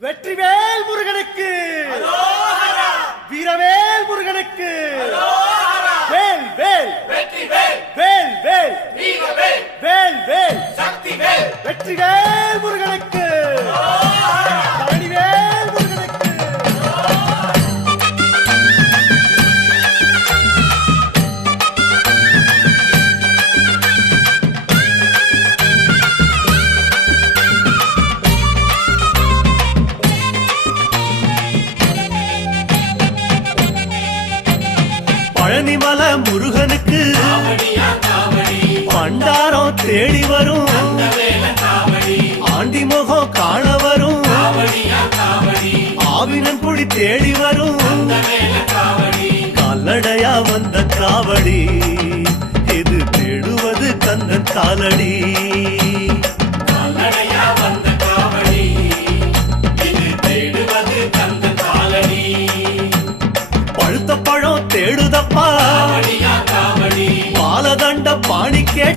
வெற்றிவேல் முருகனுக்கு, வீரவேல் முருகனுக்கு, வேல் வேல் வேல் வேல் வேல் வேல் வெற்றிவேல் முருகனுக்கு, பழனிவேல் முருகனுக்கு. பழனிமல முருகனுக்கு பண்டாரம் தேடி வரும், ஆண்டி முகம் காண வரும், ஆவினன் குடி தேடி வரும், கால்நடையா வந்த காவடி இது தேடுவது கந்தன் காலடி. பழுத்த பழம் தேடுதப்பா,